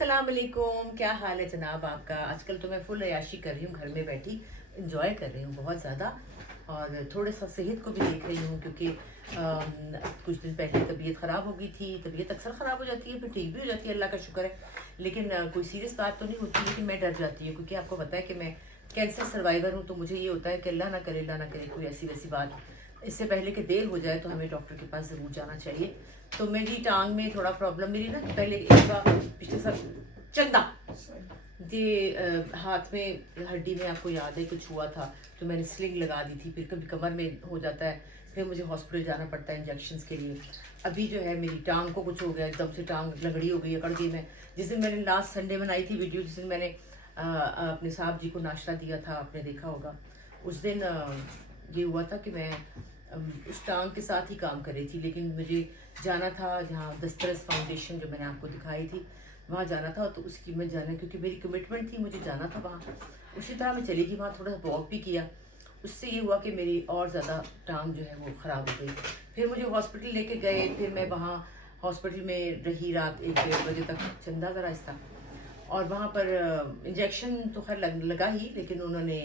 अस्सलाम वालेकुम, क्या हाल है जनाब आपका। आजकल तो मैं फुल अयाशी कर रही हूँ, घर में बैठी इंजॉय कर रही हूँ बहुत ज़्यादा। और थोड़ा सा सेहत को भी देख रही हूँ क्योंकि कुछ दिन पहले तबीयत ख़राब हो गई थी। तबीयत अक्सर ख़राब हो जाती है, फिर ठीक भी हो जाती है, अल्लाह का शुक्र है। लेकिन कोई सीरियस बात तो नहीं होती, लेकिन मैं डर जाती हूँ क्योंकि आपको पता है कि मैं कैंसर सर्वाइवर हूँ। तो मुझे ये होता है कि अल्लाह ना करे कोई ऐसी वैसी बात, इससे पहले कि देर हो जाए तो हमें डॉक्टर के पास ज़रूर जाना चाहिए। तो मेरी टांग में थोड़ा प्रॉब्लम, मेरी ना पहले एक बार पिछले साल चंदा ये हाथ में हड्डी में आपको याद है कुछ हुआ था, तो मैंने स्लिंग लगा दी थी। फिर कभी कमर में हो जाता है, फिर मुझे हॉस्पिटल जाना पड़ता है इंजेक्शंस के लिए। अभी जो है मेरी टांग को कुछ हो गया, एकदम से टांग लगड़ी हो गई, अकड़ गई। मैं जिस दिन मैंने लास्ट संडे बनाई थी वीडियो, जिस दिन मैंने अपने साहब जी को नाश्ता दिया था, आपने देखा होगा, उस दिन ये हुआ था कि मैं उस टांग के साथ ही काम कर रही थी। लेकिन मुझे जाना था जहाँ दस्तरस फाउंडेशन जो मैंने आपको दिखाई थी, वहाँ जाना था। तो उसकी मैं जाना, क्योंकि मेरी कमिटमेंट थी, मुझे जाना था वहाँ। उसी तरह मैं चली गई वहाँ, थोड़ा सा वॉक भी किया। उससे ये हुआ कि मेरी और ज़्यादा टांग जो है वो ख़राब हो गई। फिर मुझे हॉस्पिटल लेके गए, फिर मैं वहाँ हॉस्पिटल में रही रात 1-1:30 बजे तक, चंदा का रास्ता। और वहाँ पर इंजेक्शन तो खैर लगा ही, लेकिन उन्होंने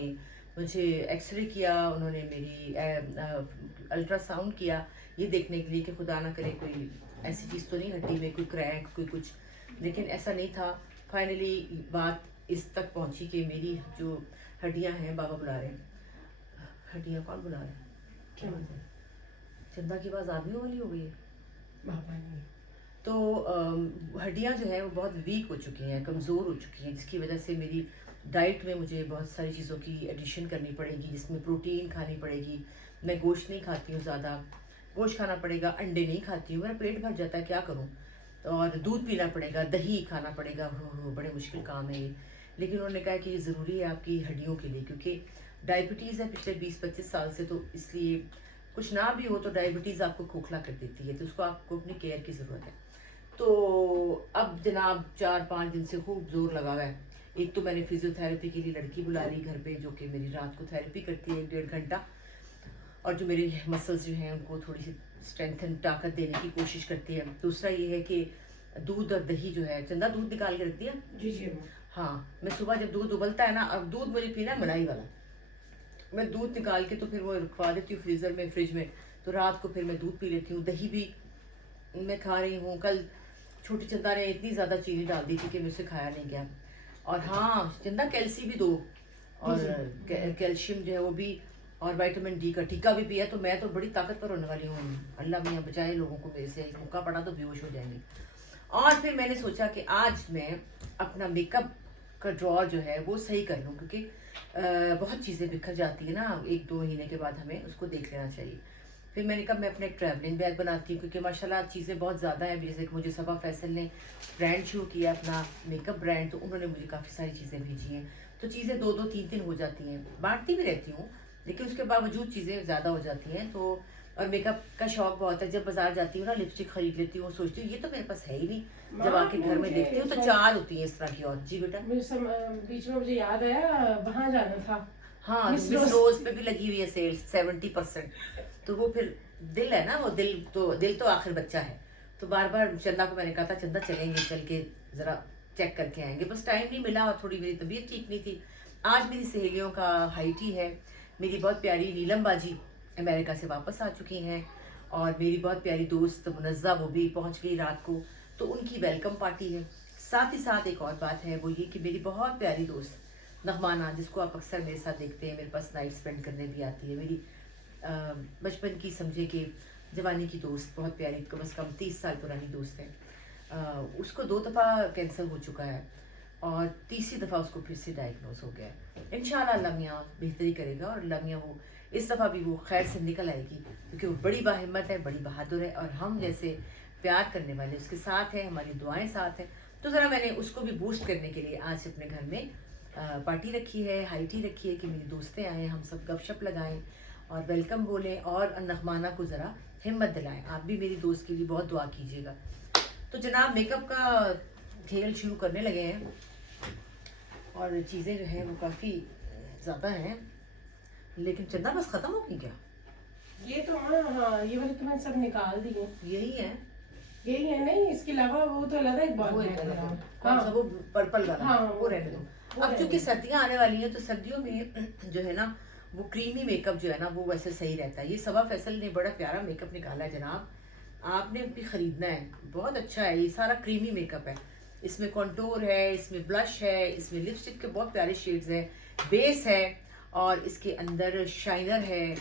मुझे एक्सरे किया, उन्होंने मेरी अल्ट्रासाउंड किया, ये देखने के लिए कि खुदा ना करे कोई ऐसी चीज़ तो नहीं हड्डी में, कोई क्रैक कोई कुछ। लेकिन ऐसा नहीं था। फाइनली बात इस तक पहुंची कि मेरी जो हड्डियां हैं, बाबा बुला रहे हैं। हड्डियां कौन बुला रहे हैं? क्या बात है? चंदा की आवाज़ आदमियों वाली हो गई है। बाबा नहीं। तो हड्डियां जो है वो बहुत वीक हो चुकी हैं, कमज़ोर हो चुकी हैं, जिसकी वजह से मेरी डाइट में मुझे बहुत सारी चीज़ों की एडिशन करनी पड़ेगी, जिसमें प्रोटीन खानी पड़ेगी। मैं गोश्त नहीं खाती हूँ ज़्यादा, गोश्त खाना पड़ेगा, अंडे नहीं खाती हूँ, मेरा पेट भर जाता है, क्या करूँ। और दूध पीना पड़ेगा, दही खाना पड़ेगा। हो बड़े मुश्किल काम है ये। लेकिन उन्होंने कहा कि ये ज़रूरी है आपकी हड्डियों के लिए, क्योंकि डायबिटीज़ है पिछले 20-25 साल से, तो इसलिए कुछ ना भी हो तो डायबिटीज़ आपको खोखला कर देती है, तो उसको आपको अपनी केयर की ज़रूरत है। तो अब जनाब 4-5 दिन से खूब जोर लगा हुआ है। एक तो मैंने फिजियोथेरेपी के लिए लड़की बुला ली घर पे, जो कि मेरी रात को थेरेपी करती है 1-1.5 घंटा, और जो मेरे मसल्स जो हैं उनको थोड़ी सी स्ट्रेंथन, ताकत देने की कोशिश करती है। दूसरा ये है कि दूध और दही जो है, चंदा दूध निकाल के रख दिया जी जी। हाँ, मैं सुबह जब दूध उबलता है ना, अब दूध मुझे पीना है मलाई वाला, मैं दूध निकाल के तो फिर वो रखवा देती हूँ फ्रीज़र में, फ्रिज में। तो रात को फिर मैं दूध पी लेती हूँ। दही भी मैं खा रही हूँ। कल छोटी चंदा ने इतनी ज़्यादा चीनी डाल दी थी कि मुझसे खाया नहीं गया। और हाँ चंदा, कैल्सी भी दो, और कैल्शियम जो है वो भी, और विटामिन डी का टीका भी पिया। तो मैं तो बड़ी ताकतवर होने वाली हूँ। अल्लाह मियाँ बचाए लोगों को मेरे से, एक मुक्का पड़ा तो बेहोश हो जाएंगे। और फिर मैंने सोचा कि आज मैं अपना मेकअप का ड्रॉर जो है वो सही कर लूँ, क्योंकि बहुत चीज़ें बिखर जाती है ना 1-2 महीने के बाद, हमें उसको देख लेना चाहिए। फिर मैंने कहा मैं अपना एक ट्रैवलिंग बैग बनाती हूँ, क्योंकि माशाल्लाह चीज़ें बहुत ज़्यादा हैं। जैसे कि मुझे सबा फैसल ने ब्रांड शुरू किया अपना मेकअप ब्रांड, तो उन्होंने मुझे काफ़ी सारी चीज़ें भेजी हैं। तो चीज़ें 2-2 3-3 हो जाती हैं, बांटती भी रहती हूँ, लेकिन उसके बावजूद चीज़ें ज़्यादा हो जाती हैं। तो और मेकअप का शौक बहुत है, जब बाजार जाती हूँ ना लिपस्टिक खरीद लेती हूँ, सोचती हूँ ये तो मेरे पास है ही नहीं, जब आके घर में देखती हूँ तो 4 होती है इस तरह की। और जी बेटा, बीच में मुझे याद आया, वहाँ जाना था। हाँ, मिस रोज पे भी लगी हुई है सेल्स 70%। तो वो फिर दिल है ना, वो दिल तो आखिर बच्चा है। तो बार बार चंदा को मैंने कहा था चंदा चलेंगे, चल के ज़रा चेक करके आएंगे, बस टाइम नहीं मिला और थोड़ी मेरी तबीयत ठीक नहीं थी। आज मेरी सहेलियों का हाई टी है। मेरी बहुत प्यारी नीलम बाजी अमेरिका से वापस आ चुकी हैं, और मेरी बहुत प्यारी दोस्त मुनज़्ज़ा वो भी पहुंच गई रात को, तो उनकी वेलकम पार्टी है। साथ ही साथ एक और बात है, वो ये कि मेरी बहुत प्यारी दोस्त नगमाना, जिसको आप अक्सर मेरे साथ देखते हैं, मेरे पास नाइट स्पेंड करने भी आती है, मेरी बचपन की समझे कि जवानी की दोस्त, बहुत प्यारी, कम से कम 30 साल पुरानी दोस्त है। उसको 2 दफ़ा कैंसर हो चुका है, और तीसरी दफ़ा उसको फिर से डायग्नोज हो गया है। इंशाल्लाह अल्लाह मियाँ बेहतरी करेगा, और अल्लाह मियाँ वो इस दफ़ा भी वो खैर से निकल आएगी, क्योंकि वो बड़ी बाहिम्मत है, बड़ी बहादुर है, और हम जैसे प्यार करने वाले उसके साथ हैं, हमारी दुआएं साथ हैं। तो ज़रा मैंने उसको भी बूस्ट करने के लिए आज अपने घर में पार्टी रखी है, हाई टी रखी है, कि मेरी दोस्तें आएँ, हम सब गपशप लगाएं और वेलकम बोलें, और नगमाना को ज़रा हिम्मत दिलाएं। आप भी मेरी दोस्त के लिए बहुत दुआ कीजिएगा। तो जनाब मेकअप का खेल शुरू करने लगे हैं, और चीज़ें जो हैं वो काफ़ी ज़्यादा हैं, लेकिन चंदा बस ख़त्म हो गई क्या? ये तो हाँ हाँ, ये वाले तो मैंने सब निकाल दिए। यही है, यही है नहीं, इसके अलावा वो तो अलग एक बात वो है। एक अलग है। हाँ कौन सा वो पर्पल वाला? हाँ, वो रहने दो। वो अब रहने चूंकि दो। सर्दियां आने वाली हैं तो सर्दियों में जो है ना वो क्रीमी मेकअप जो है ना वो वैसे सही रहता है। ये सबा फैसल ने बड़ा प्यारा मेकअप निकाला है जनाब, आपने भी खरीदना है, बहुत अच्छा है। ये सारा क्रीमी मेकअप है, इसमें कॉन्टोर है, इसमें ब्लश है, इसमें लिपस्टिक के बहुत प्यारे शेड्स हैं, बेस है और इसके अंदर शाइनर है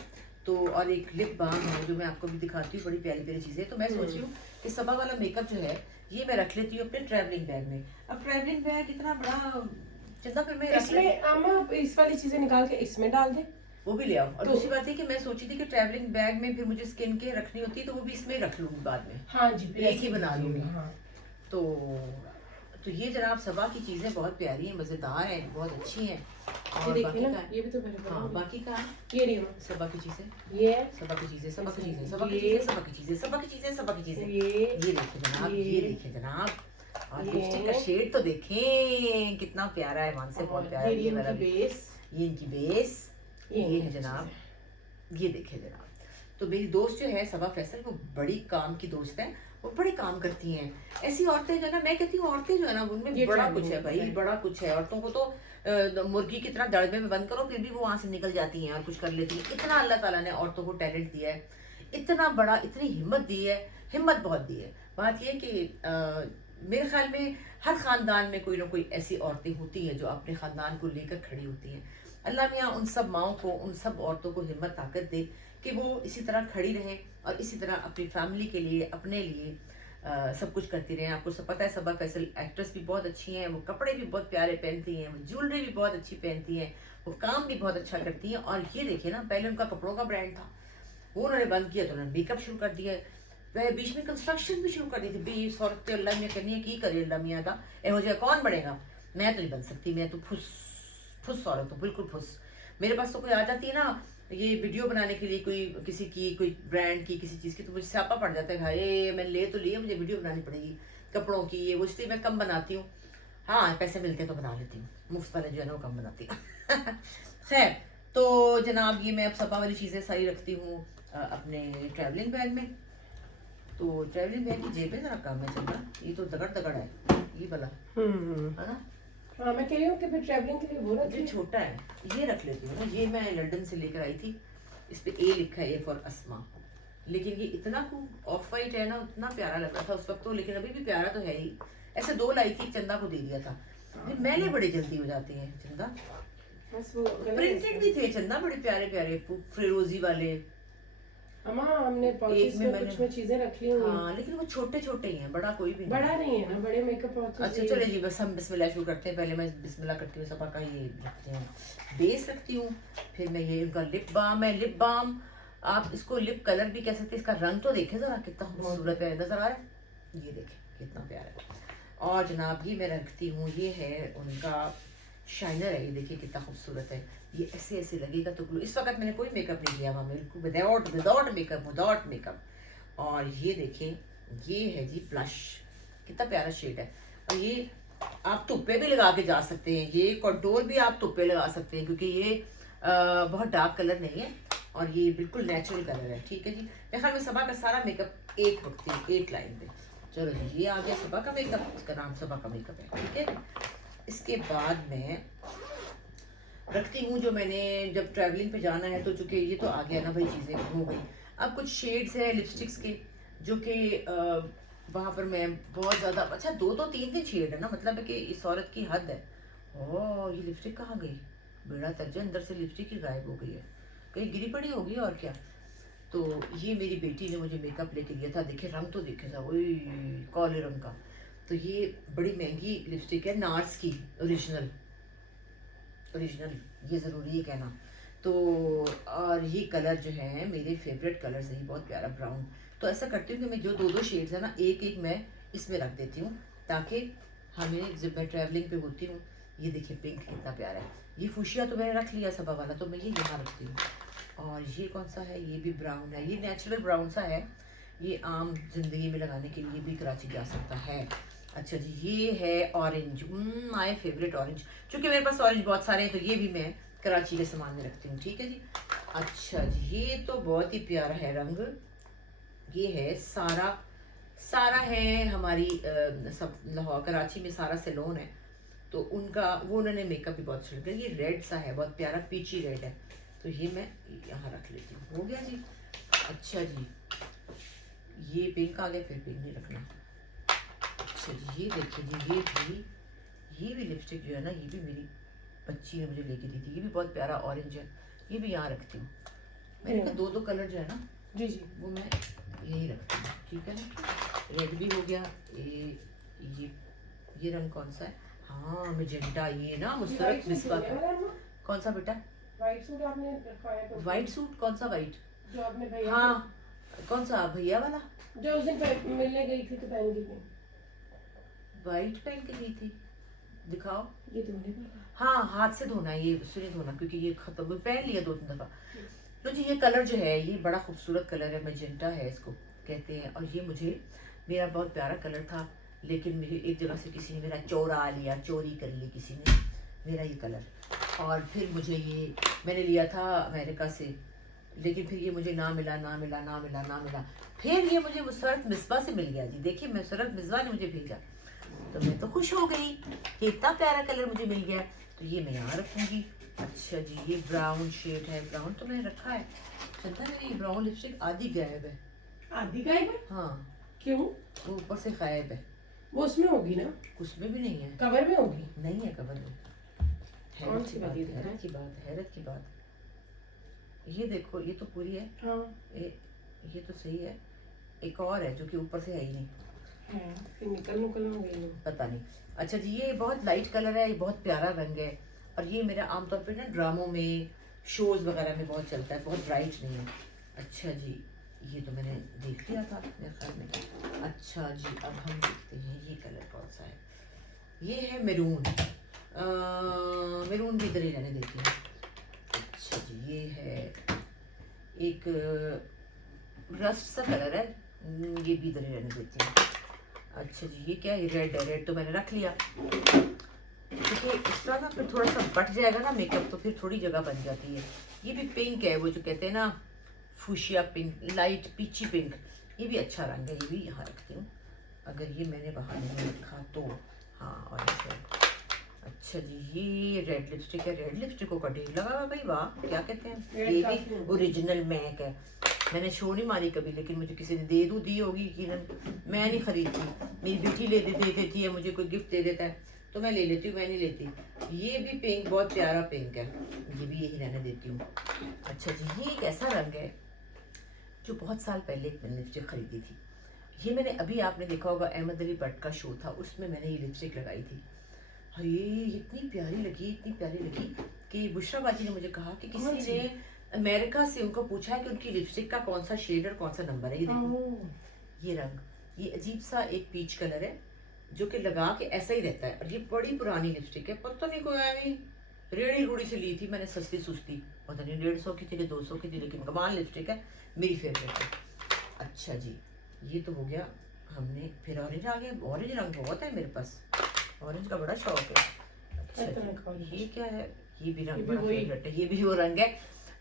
तो, और एक लिप बाम है जो मैं आपको भी दिखाती हूँ, बड़ी प्यारी प्यारी चीज़ें। तो मैं सोच रही हूँ कि सबा वाला मेकअप जो है ये मैं रख लेती हूँ अपने ट्रैवलिंग बैग में। अब ट्रैवलिंग बैग इतना बड़ा चंदा, फिर मैं रख लेती इसमें अम्मा इस वाली चीजें निकाल के इसमें डाल दे। वो भी ले आओ। और तो- दूसरी बात है कि मैं सोची थी कि ट्रैवलिंग बैग में फिर मुझे स्किन के रखनी होती है तो वो भी इसमें ही रख लूंगी बाद में, हाँ जी, फिर एक ऐसे ही बना कीजिएगा, लूंगी। हाँ। तो ये जनाब सबा की चीज़ें बहुत प्यारी हैं, मज़ेदार हैं, बहुत अच्छी हैं। ये और देखिए बाकी ना, का ये भी तो मेरे हाँ, पास बाकी का ये रही हूँ, सबा की चीज़ें, ये सबा की चीज़ें, सबा की चीज़ें, सबा की ये- चीज़ें, सबा की चीज़ें, सबा की चीज़ें, सबा की चीज़ें। ये ये देखिए जनाब, ये देखिए जनाब, और ये- लिपस्टिक का शेड तो देखें कितना प्यारा है, मान से बहुत प्यारा है। ये वाला भी, बेस, ये इनकी बेस, ये है जनाब, ये देखिए जनाब। तो मेरी दोस्त जो है सबा फैसल, वो बड़ी काम की दोस्त है, वो बड़े काम करती हैं। ऐसी औरतें जो है ना, मैं कहती हूँ औरतें जो है ना उनमें ये बड़ा training कुछ है भाई, है। बड़ा कुछ है। औरतों को तो मुर्गी की तरह दड़बे में बंद करो फिर भी वो वहां से निकल जाती हैं और कुछ कर लेती हैं। इतना अल्लाह ताला ने औरतों को टैलेंट दिया है, इतना बड़ा, इतनी हिम्मत दी है, हिम्मत बहुत दी है। बात यह कि मेरे ख्याल में हर ख़ानदान में कोई ना कोई ऐसी औरतें होती हैं जो अपने ख़ानदान को लेकर खड़ी होती हैं। अल्लाह मियाँ उन सब माओं को, उन सब औरतों को हिम्मत ताकत दे कि वो इसी तरह खड़ी रहें और इसी तरह अपनी फैमिली के लिए, अपने लिए सब कुछ करती रहें। आपको सब पता है सबा फैसल एक्ट्रेस भी बहुत अच्छी हैं, वो कपड़े भी बहुत प्यारे पहनती हैं, वो ज्वेलरी भी बहुत अच्छी पहनती हैं, वो काम भी बहुत अच्छा करती हैं। और ये देखिए ना, पहले उनका कपड़ों का ब्रांड था, वो उन्होंने बंद किया तो उन्होंने मेकअप शुरू कर दिया, वह बीच में कंस्ट्रक्शन भी शुरू कर दी थी। बीस औरत अल्लाह मियाँ करनी है की करे, अल्लाह मियाँ का एहो जहा कौन बनेगा, मैं तो नहीं बन सकती, मैं तो फुस फुस औरत हूँ, बिल्कुल फुस। मेरे पास तो कोई आ जाती है ना ये वीडियो बनाने के लिए, कोई किसी की, कोई ब्रांड की, किसी चीज़ की, तो मुझे स्यापा पड़ जाता है भाई, मैं ले तो लिए, मुझे वीडियो बनानी पड़ेगी कपड़ों की, ये वो, इसलिए मैं कम बनाती हूँ। हाँ, पैसे मिलते हैं तो बना लेती हूँ, मुफ्त वाले जो है ना वो कम बनाती हूँ। खैर, तो जनाब ये मैं अब सपा वाली चीज़ें सारी रखती हूँ अपने ट्रैवलिंग बैग में। तो ट्रैवलिंग बैग की जेबें ज़रा कम है चलना, ये तो दगड़ दगड़ है ये वाला, है ना। हाँ, मैं कह रही हूँ कि फिर ट्रैवलिंग के लिए वो रख ये ली। छोटा है, ये रख लेती हूँ ना। ये मैं लंदन से लेकर आई थी, इस पे ए लिखा है, ए फॉर अस्मा, लेकिन ये इतना ऑफ वाइट है ना, इतना प्यारा लग रहा था उस वक्त तो, लेकिन अभी भी प्यारा तो है ही। ऐसे दो लाई थी, चंदा को दे दिया था। ये मैले बड़े जल्दी हो जाते हैं चंदा, बस वो कलर प्रिंटेड भी थे चंदा, बड़े प्यारे प्यारे फिरोजी वाले। अम्मा हमने पाउचेस में कुछ में चीजें रख ली हुई हैं। हाँ, लेकिन वो छोटे छोटे ही हैं, बड़ा कोई भी नहीं। बड़ा नहीं है ना, बड़े मेकअप पाउचेस। अच्छा चले जी, बस हम बिस्मिल्लाह शुरू करते हैं। पहले मैं बिस्मिल्लाह करती हूँ, सबा का ये रखते हैं, बेस रखती हूँ, फिर मैं ये उनका लिप बाम है, लिप बाम आप इसको लिप कलर भी कह सकते हैं। इसका रंग तो देखें ज़रा कितना खूबसूरत है, नज़र आ रहा है, ये देखें कितना प्यारा है। और जनाब ये मैं रखती हूँ, ये है उनका शाइनर है, ये देखिए कितना खूबसूरत है, ये ऐसे ऐसे लगेगा तो ग्लो। इस वक्त मैंने कोई मेकअप नहीं किया हुआ, बिल्कुल विदाउट मेकअप। और ये देखें, ये है जी ब्लश, कितना प्यारा शेड है। और ये आप धुप्पे भी लगा के जा सकते हैं, ये कंटूर भी आप धुप्पे लगा सकते हैं, क्योंकि ये बहुत डार्क कलर नहीं है और ये बिल्कुल नेचुरल कलर है। ठीक है जी, मेरे ख्याल में सबा का सारा मेकअप एक रखती हूँ, एक लाइन पे। चलो जी, ये आ गया सबा का मेकअप, इसका नाम सबा का मेकअप है। ठीक है, इसके बाद मैं रखती हूँ जो मैंने जब ट्रैवलिंग पे जाना है, तो चूंकि ये तो आ गया ना भाई, चीज़ें हो गई। अब कुछ शेड्स हैं लिपस्टिक्स के जो कि वहाँ पर मैं बहुत ज़्यादा, अच्छा 2-3 शेड है ना, मतलब है कि इस औरत की हद है। ओह, ये लिपस्टिक कहाँ गई, बेड़ा तर्ज, अंदर से लिपस्टिक ही गायब हो गई है, कहीं गिरी पड़ी होगी और क्या। तो ये मेरी बेटी ने मुझे मेकअप लेके दिया था, देखे रंग तो देखे था, वही काले रंग का। तो ये बड़ी महंगी लिपस्टिक है, नार्स की, ओरिजिनल, ये ज़रूरी है कहना। तो और ये कलर जो है मेरे फेवरेट कलर्स हैं, बहुत प्यारा ब्राउन। तो ऐसा करती हूँ कि मैं जो 2-2 शेड्स है ना, एक एक मैं इसमें रख देती हूँ, ताकि हमें जब मैं ट्रैवलिंग पे होती हूँ, ये देखिए पिंक कितना प्यारा है। ये फुशिया तो मैंने रख लिया सबा वाला, तो मैं ये यहाँ रखती हूँ। और ये कौन सा है, ये भी ब्राउन है, ये नेचुरल ब्राउन सा है, ये आम जिंदगी में लगाने के लिए भी कराची जा सकता है। अच्छा जी, ये है ऑरेंज, माय फेवरेट ऑरेंज। चूँकि मेरे पास ऑरेंज बहुत सारे हैं, तो ये भी मैं कराची के सामान में रखती हूँ। ठीक है जी। अच्छा जी, ये तो बहुत ही प्यारा है रंग, ये है सारा सारा है हमारी सब लाहौर कराची में सारा सैलून है, तो उनका वो उन्होंने मेकअप भी बहुत अच्छा किया। ये रेड सा है, बहुत प्यारा पीची रेड है, तो ये मैं यहाँ रख लेती हूँ। हो गया जी। अच्छा जी, ये पिंक आ गया, फिर पिंक नहीं रखना। अच्छा जी, ये देखिए जी, ये भी लिपस्टिक जो है ना, ये भी मेरी बच्ची ने मुझे लेके दी थी। ये भी बहुत प्यारा ऑरेंज है, ये भी यहाँ रखती हूँ। मैंने कहा दो कलर जो है ना जी जी, वो मैं यही रखती हूँ, ठीक है ना। रेड भी हो गया। ये रंग कौन सा है? हाँ मैजेंटा, ये ना मुस्तरद मिसबा का। कौन सा बेटा? व्हाइट सूट आपने रखवाया तो व्हाइट सूट? कौन सा व्हाइट? जो आपने भैया हाँ, कौन सा भैया वाला? जो उस दिन मिलने गई थी तो पहन ली थी। व्हाइट पहन के गई थी, दिखाओ। ये धोने का? हाँ, हाथ से धोना है, ये उससे नहीं धोना, क्योंकि ये खत्म, पहन लिया 2-3 दफा। तो जी ये कलर जो है, ये बड़ा खूबसूरत कलर है, मैजेंटा है इसको कहते हैं। और ये मुझे, मेरा बहुत प्यारा कलर था, लेकिन मेरी एक जगह से किसी ने मेरा चोरा लिया, चोरी कर ली किसी ने मेरा ये कलर। और फिर मुझे ये मैंने लिया था अमेरिका से, लेकिन फिर ये मुझे ना मिला। फिर ये मुझे मुसरत मिसबा से मिल गया जी। देखिए मुसरत मिसबा ने मुझे भेजा, तो मैं तो खुश हो गई कि इतना प्यारा कलर मुझे मिल गया। तो ये मैं यहाँ रखूँगी। अच्छा जी, ये ब्राउन शेड है, ब्राउन तो मैंने रखा है, चलता है। मेरी ब्राउन लिपस्टिक आधी गायब है। आधी गायब है? हाँ, क्यों? वो ऊपर से गायब है। वो उसमें होगी ना, उसमें भी नहीं है, कवर में होगी। नहीं है कवर में। कौन सी वाली है? हैरत की बात। ये देखो, ये तो पूरी है। हाँ ये तो सही है। एक और है जो कि ऊपर से है ही नहीं, है, फिर निकल गई, पता नहीं। अच्छा जी, ये बहुत लाइट कलर है, ये बहुत प्यारा रंग है, और ये मेरा आमतौर पे ना ड्रामों में, शोज वगैरह में बहुत चलता है, बहुत ब्राइट नहीं है। अच्छा जी, ये तो मैंने देख लिया था मेरे ख्याल में। अच्छा जी, अब हम देखते हैं ये कलर कौन सा है। ये है मेरून। मेरून भी इधर ही रहने देती हूँ। अच्छा जी, ये है एक रस्ट सा कलर है, ये भी इधर ही रहने देती हूँ। अच्छा जी, ये क्या है? रेड है। रेड तो मैंने रख लिया, क्योंकि इसका ना फिर थोड़ा सा बट जाएगा ना मेकअप, तो फिर थोड़ी जगह बन जाती है। ये भी पिंक है, वो जो कहते हैं ना फूशिया पिंक, लाइट पीची पिंक, ये भी अच्छा रंग है, ये भी यहाँ रखती हूँ। अगर ये मैंने बाहर नहीं रखा तो हाँ, और अच्छा जी, ये रेड लिपस्टिक है। रेड लिपस्टिकों का ढेर लगा हुआ भाई, वाह क्या कहते हैं। ये भी ओरिजिनल मैक है, मैंने शो नहीं मारी कभी, लेकिन मुझे किसी ने दी होगी यकीनन। मैं नहीं खरीदती, मेरी बेटी दे देती है, मुझे कोई गिफ्ट दे देता है तो मैं ले लेती हूँ, मैं नहीं लेती। ये भी पिंक, बहुत प्यारा पिंक है, ये भी यही रहने देती हूँ। अच्छा जी, ये एक ऐसा रंग है जो बहुत साल पहले एक मैंने लिपस्टिक खरीदी थी। ये मैंने अभी, आपने देखा होगा अहमद अली भट्ट का शो था, उसमें मैंने ये लिपस्टिक लगाई थी। हाँ, ये इतनी प्यारी लगी कि बुशरा बाजी ने मुझे कहा कि किसी ने अमेरिका से उनको पूछा है कि उनकी लिपस्टिक का कौन सा शेड और कौन सा नंबर है। ये देखो, ये रंग, ये अजीब सा एक पीच कलर है जो कि लगा के ऐसा ही रहता है, और ये बड़ी पुरानी लिपस्टिक है, पता नहीं कोई नहीं रेड़ी रूड़ी से ली थी मैंने, सस्ती सुस्ती, पता नहीं 150 की थी कि 200 की थी, लेकिन कमाल लिपस्टिक है, मेरी फेवरेट है। अच्छा जी, ये तो हो गया हमने। फिर ऑरेंज आ गया। ऑरेंज रंग बहुत है मेरे पास, ऑरेंज का बड़ा शौक है। अच्छा, ये क्या है? ये भी रंग बड़ा फेवरेट है, ये भी वो रंग है,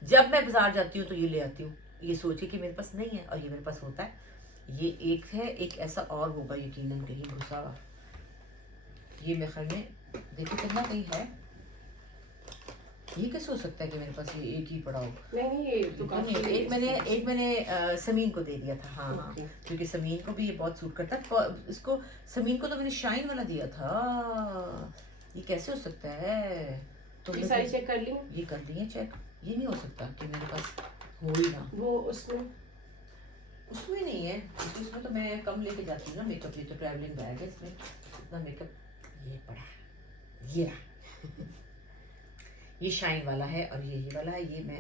जब मैं बाजार जाती हूँ तो ये ले आती हूँ, ये सोचे कि मेरे पास नहीं है, और ये मेरे पास होता है। ये एक है, एक ऐसा और होगा यकीनन कहीं घुसा हुआ, ये मेरे ख्याल में, देखो कितना कहीं है। ये कैसे हो सकता है कि मेरे पास ये एक ही पड़ा हो? नहीं, ये तो काफी है। एक मैंने समीन को दे दिया था। हाँ, क्योंकि समीन को भी ये बहुत सूट करता है। इसको समीन को तो मैंने शाइन वाला दिया था। ये कैसे हो सकता है? तो ये सारी चेक कर ली? ये कर ली है चेक। ये नहीं हो सकता कि मेरे पास हो ही ना। वो उसमें नहीं है, उसमें तो मैं कम लेके जाती हूँ ना मेकअप, ये तो ट्रैवलिंग बैग है, इसमें इतना मेकअप। ये पड़ा, ये ये शाइन वाला है, और ये वाला है, ये मैं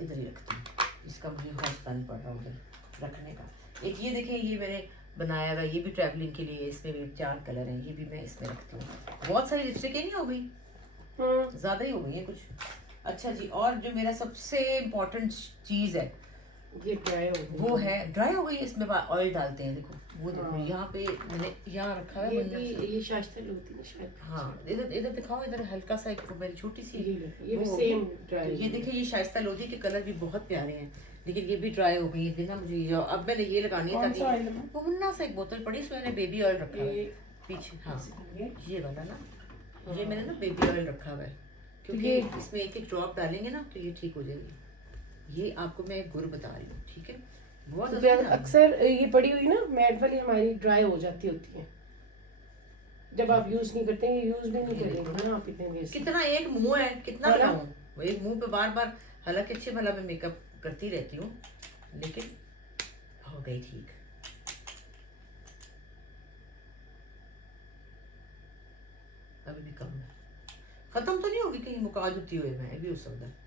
इधर ही रखती हूँ, इसका मुझे हौसला नहीं पड़ रहा उधर रखने का। एक ये देखें, ये मैंने बनाया हुआ, ये भी ट्रैवलिंग के लिए, इसमें भी 4 कलर हैं, ये भी मैं इसमें रखती हूँ। बहुत सारी लिपस्टिक नहीं हो गई, ज़्यादा ही हो गई है कुछ। अच्छा जी, और जो मेरा सबसे इम्पोर्टेंट चीज़ है, ये ड्राई हो गई, वो है ड्राई हो गई, इसमें ऑयल डालते हैं, देखो वो देखो, यहाँ पे मैंने यहाँ रखा है। ये शाइस्ता होती है शायद। हाँ, इधर दिखाओ, इधर हल्का सा एक मेरी छोटी सी, ये भी सेम ड्राई। ये देखिए, ये शाइस्ता लोधी के कलर भी बहुत प्यारे हैं, लेकिन ये भी ड्राई हो गई है ना मुझे ये, अब मैंने ये लगानी है कौन सा ताकि ऑयल है? वो मुन्ना से एक बोतल पड़ी उसमें मैंने बेबी ऑयल रखा है ये पीछे। हाँ ये ये वाला ना, ये मैंने ना बेबी ऑयल रखा हुआ है क्योंकि ये इसमें एक एक ड्रॉप डालेंगे ना तो ये ठीक हो जाएगी। ये आपको मैं एक गुर बता रही हूँ, ठीक है, बहुत क्योंकि ज़्यादा नहीं डालना। अक्सर ये पड़ी हुई ना मैट वाली हमारी ड्राई हो जाती होती है जब आप यूज नहीं करते, ये यूज भी नहीं ये करेंगे ना आप इतने देर से। कितना एक मुंह है, कितना है ना? लगाऊं वो एक मुंह पे बार बार, हालांकि अच्छे भला मैं मेकअप करती रहती हूँ लेकिन हो गई ठीक। अभी भी कम है, खत्म तो नहीं होगी कहीं मुका जुती हुए, मैं भी हो सकता है।